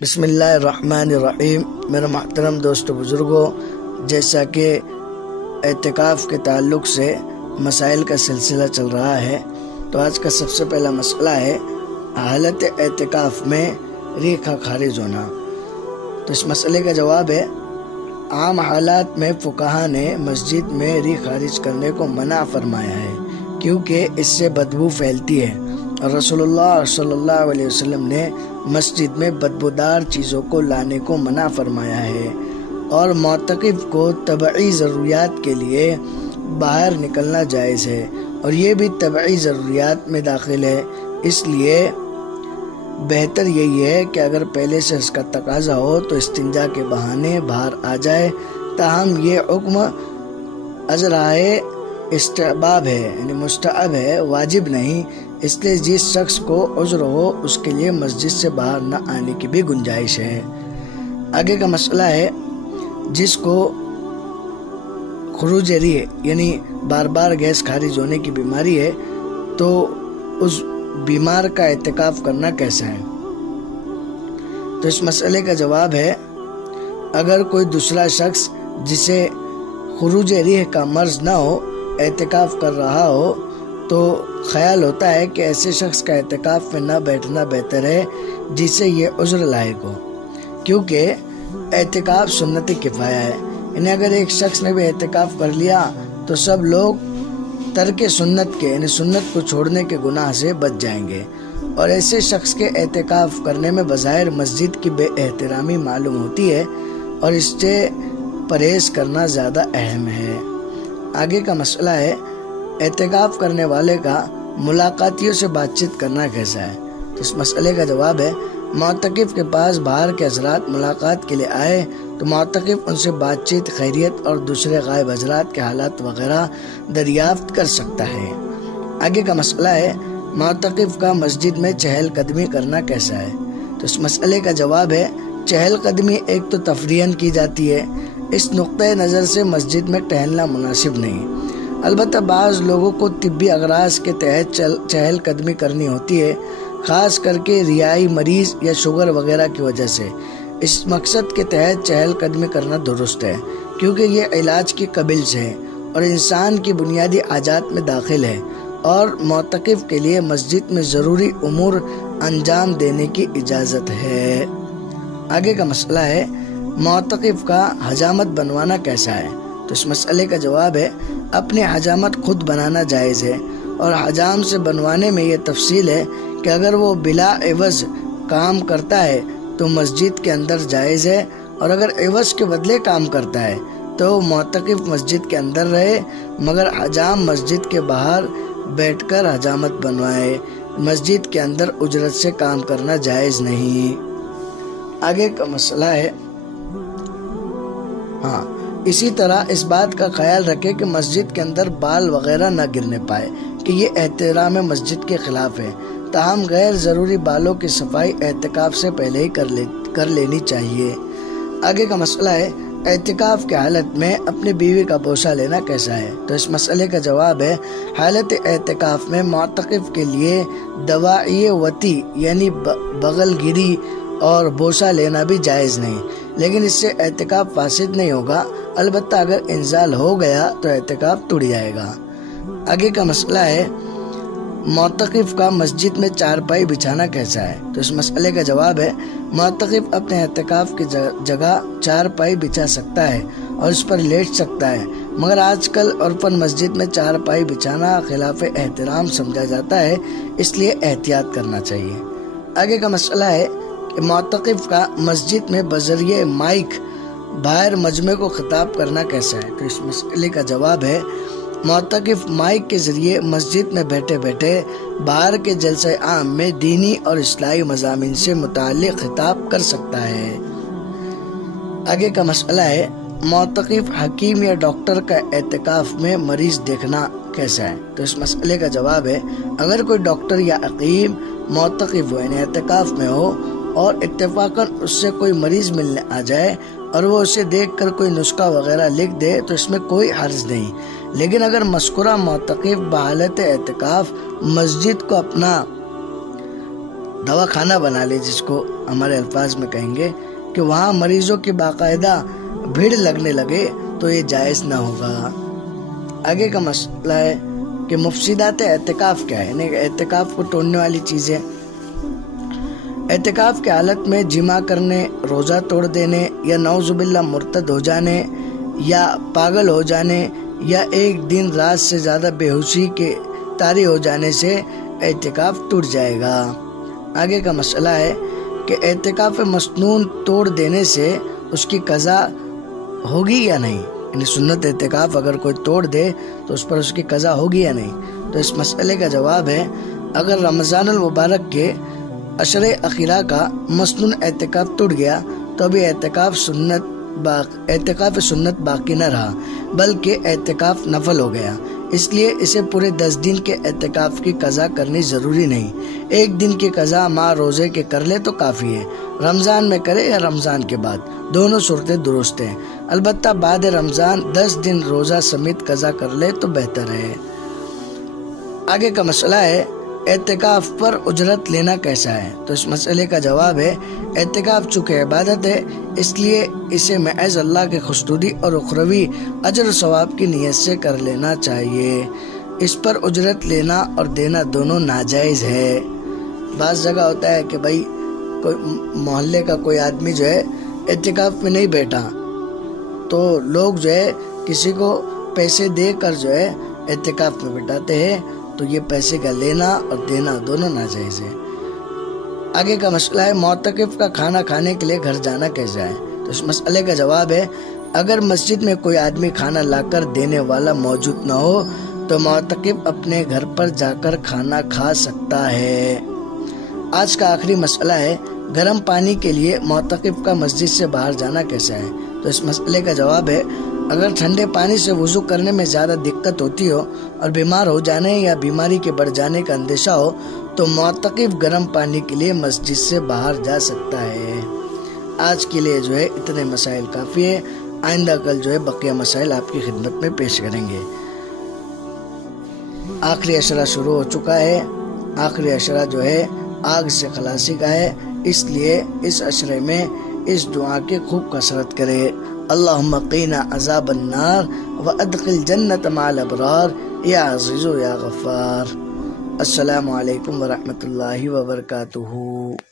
بسم اللہ الرحمن الرحیم۔ میرے محترم دوستو بزرگوں، جیسا کہ اعتکاف کے تعلق سے مسائل کا سلسلہ چل رہا ہے، تو آج کا سب سے پہلا مسئلہ ہے حالت اعتکاف میں ریح کا خارج ہونا۔ تو اس مسئلے کا جواب ہے، عام حالات میں فقہا نے مسجد میں ریح خارج کرنے کو منع فرمایا ہے، کیونکہ اس سے بدبو پھیلتی ہے، اور رسول اللہ صلی اللہ علیہ وسلم نے مسجد میں بدبودار چیزوں کو لانے کو منع فرمایا ہے، اور معتکف کو طبعی ضروریات کے لیے باہر نکلنا جائز ہے، اور یہ بھی طبعی ضروریات میں داخل ہے۔ اس لیے بہتر یہی ہے کہ اگر پہلے سے اس کا تقاضا ہو تو استنجا کے بہانے باہر آ جائے، تاہم یہ حکم ازرائے استحباب ہے، یعنی مستحب ہے، واجب نہیں۔ اس لیے جس شخص کو عذر ہو اس کے لیے مسجد سے باہر نہ آنے کی بھی گنجائش ہے۔ آگے کا مسئلہ ہے، جس کو خروج ریح یعنی بار بار گیس خارج ہونے کی بیماری ہے، تو اس بیمار کا اعتکاف کرنا کیسا ہے؟ تو اس مسئلے کا جواب ہے، اگر کوئی دوسرا شخص جسے خروج ریح کا مرض نہ ہو اعتکاف کر رہا ہو، تو خیال ہوتا ہے کہ ایسے شخص کا اعتکاف میں نہ بیٹھنا بہتر ہے جس سے یہ عذر لاحق ہو، کیونکہ اعتکاف سنت کفایہ ہے، یعنی اگر ایک شخص نے بھی اعتکاف کر لیا تو سب لوگ ترک سنت کے یعنی سنت کو چھوڑنے کے گناہ سے بچ جائیں گے، اور ایسے شخص کے اعتکاف کرنے میں بظاہر مسجد کی بے احترامی معلوم ہوتی ہے، اور اس سے پرہیز کرنا زیادہ اہم ہے۔ آگے کا مسئلہ ہے، اعتکاف کرنے والے کا ملاقاتیوں سے بات چیت کرنا کیسا ہے؟ تو اس مسئلے کا جواب ہے، معتکف کے پاس باہر کے حضرات ملاقات کے لیے آئے تو معتکف ان سے بات چیت، خیریت اور دوسرے غائب حضرات کے حالات وغیرہ دریافت کر سکتا ہے۔ آگے کا مسئلہ ہے، معتکف کا مسجد میں چہل قدمی کرنا کیسا ہے؟ تو اس مسئلے کا جواب ہے، چہل قدمی ایک تو تفریحاً کی جاتی ہے، اس نقطۂ نظر سے مسجد میں ٹہلنا مناسب نہیں۔ البتہ بعض لوگوں کو طبی اغراض کے تحت چہل قدمی کرنی ہوتی ہے، خاص کر کے ریائی مریض یا شوگر وغیرہ کی وجہ سے۔ اس مقصد کے تحت چہل قدمی کرنا درست ہے، کیونکہ یہ علاج کی قبل سے ہے اور انسان کی بنیادی حاجات میں داخل ہے، اور معتکف کے لیے مسجد میں ضروری امور انجام دینے کی اجازت ہے۔ آگے کا مسئلہ ہے، معتکف کا حجامت بنوانا کیسا ہے؟ تو اس مسئلے کا جواب ہے، اپنی حجامت خود بنانا جائز ہے، اور حجام سے بنوانے میں یہ تفصیل ہے کہ اگر وہ بلا عوض کام کرتا ہے تو مسجد کے اندر جائز ہے، اور اگر عوض کے بدلے کام کرتا ہے تو معتکف مسجد کے اندر رہے، مگر حجام مسجد کے باہر بیٹھ کر حجامت بنوائے، مسجد کے اندر اجرت سے کام کرنا جائز نہیں۔ آگے کا مسئلہ ہے، اسی طرح اس بات کا خیال رکھے کہ مسجد کے اندر بال وغیرہ نہ گرنے پائے، کہ یہ احترام مسجد کے خلاف ہے، تاہم غیر ضروری بالوں کی صفائی اعتکاف سے پہلے ہی کر لینی چاہیے۔ آگے کا مسئلہ ہے، اعتکاف کی حالت میں اپنی بیوی کا بوسہ لینا کیسا ہے؟ تو اس مسئلے کا جواب ہے، حالت اعتکاف میں معتکف کے لیے دواعی وطی یعنی بغل گیری اور بوسہ لینا بھی جائز نہیں، لیکن اس سے اعتکاف فاسد نہیں ہوگا، البتہ اگر انزال ہو گیا تو اعتکاف ٹوٹ جائے گا۔ آگے کا مسئلہ ہے، معتکف کا مسجد میں چارپائی بچھانا کیسا ہے؟ تو اس مسئلے کا جواب ہے، معتکف اپنے اعتکاف کی جگہ چارپائی بچھا سکتا ہے اور اس پر لیٹ سکتا ہے، مگر آج کل عرفاً مسجد میں چارپائی بچھانا خلاف احترام سمجھا جاتا ہے، اس لیے احتیاط کرنا چاہیے۔ آگے کا مسئلہ ہے کہ معتکف کا مسجد میں بذریعہ مائک باہر مجمع کو خطاب کرنا کیسا ہے؟ تو اس مسئلے کا جواب ہے، معتکف مائک کے ذریعے مسجد میں بیٹھے بیٹھے باہر کے جلسہ عام میں دینی اور اصلاحی مضامین سے متعلق خطاب کر سکتا ہے۔ آگے کا مسئلہ ہے، معتکف حکیم یا ڈاکٹر کا اعتکاف میں مریض دیکھنا کیسا ہے؟ تو اس مسئلے کا جواب ہے، اگر کوئی ڈاکٹر یا حکیم معتکف ہو یعنی اعتکاف میں ہو اور اتفاقاً اس سے کوئی مریض ملنے آ جائے اور وہ اسے دیکھ کر کوئی نسخہ وغیرہ لکھ دے تو اس میں کوئی حرج نہیں، لیکن اگر مذکورہ معتکف بحالت اعتکاف مسجد کو اپنا دوا خانہ بنا لے، جس کو ہمارے الفاظ میں کہیں گے، کہ وہاں مریضوں کی باقاعدہ بھیڑ لگنے لگے تو یہ جائز نہ ہوگا۔ آگے کا مسئلہ ہے کہ مفسدات اعتکاف کیا ہے، یعنی اعتکاف کو توڑنے والی چیزیں۔ اعتکاف کی حالت میں جمع کرنے، روزہ توڑ دینے، یا نعوذ باللہ مرتد ہو جانے، یا پاگل ہو جانے، یا ایک دن رات سے زیادہ بے ہوشی کے طاری ہو جانے سے اعتکاف ٹوٹ جائے گا۔ آگے کا مسئلہ ہے کہ اعتکاف مسنون توڑ دینے سے اس کی قضا ہوگی یا نہیں، یعنی سنت اعتکاف اگر کوئی توڑ دے تو اس پر اس کی قضا ہوگی یا نہیں۔ تو اس مسئلے کا جواب ہے، اگر رمضان المبارک کے عشر اخیرہ کا مسنون اعتکاف ٹوٹ گیا تو ابھی اعتکاف سنت باقی نہ رہا، بلکہ اعتکاف نفل ہو گیا، اس لیے اسے پورے 10 دن کے اعتکاف کی قضا کرنی ضروری نہیں۔ ایک دن کی قضا ماہ روزے کے کر لے تو کافی ہے، رمضان میں کرے یا رمضان کے بعد، دونوں صورتیں درست ہیں۔ البتہ بعد رمضان 10 دن روزہ سمیت قضا کر لے تو بہتر ہے۔ آگے کا مسئلہ ہے اعتکاف پر اجرت لینا کیسا ہے، تو اس مسئلے کا جواب ہے، اعتکاف چونکہ عبادت ہے، اس لیے اسے محض اللہ کے خشنودی اور اخروی اجر و ثواب کی نیت سے کر لینا چاہیے۔ اس پر اجرت لینا اور دینا دونوں ناجائز ہے۔ بعض جگہ ہوتا ہے کہ بھائی کوئی محلے کا کوئی آدمی جو ہے اعتکاف میں نہیں بیٹھا تو لوگ جو ہے کسی کو پیسے دے کر جو ہے اعتکاف میں بٹھاتے ہیں، تو یہ پیسے کا لینا اور دینا دونوں ناجائز ہے۔ آگے کا مسئلہ ہے معتکف کا کھانا کھانے کے لیے گھر جانا کیسا ہے، تو اس مسئلے کا جواب ہے، اگر مسجد میں کوئی آدمی کھانا لا کر دینے والا موجود نہ ہو تو معتکف اپنے گھر پر جا کر کھانا کھا سکتا ہے۔ آج کا آخری مسئلہ ہے گرم پانی کے لیے معتکف کا مسجد سے باہر جانا کیسا ہے، تو اس مسئلے کا جواب ہے، اگر ٹھنڈے پانی سے وضو کرنے میں زیادہ دقت ہوتی ہو اور بیمار ہو جانے یا بیماری کے بڑھ جانے کا اندیشہ ہو تو معتکف گرم پانی کے لیے مسجد سے باہر جا سکتا ہے۔ آج کے لیے جو ہے اتنے مسائل کافی ہے، آئندہ کل جو ہے بقیہ مسائل آپ کی خدمت میں پیش کریں گے۔ آخری عشرہ شروع ہو چکا ہے، آخری عشرہ جو ہے آگ سے خلاصی کا ہے، اس لیے اس عشرے میں اس دعا کی خوب کثرت کرے، اللہم قینا عذاب النار وادخل جنت مع الابرار یا عزیز و یا غفار۔ السلام علیکم ورحمۃ اللہ وبرکاتہ۔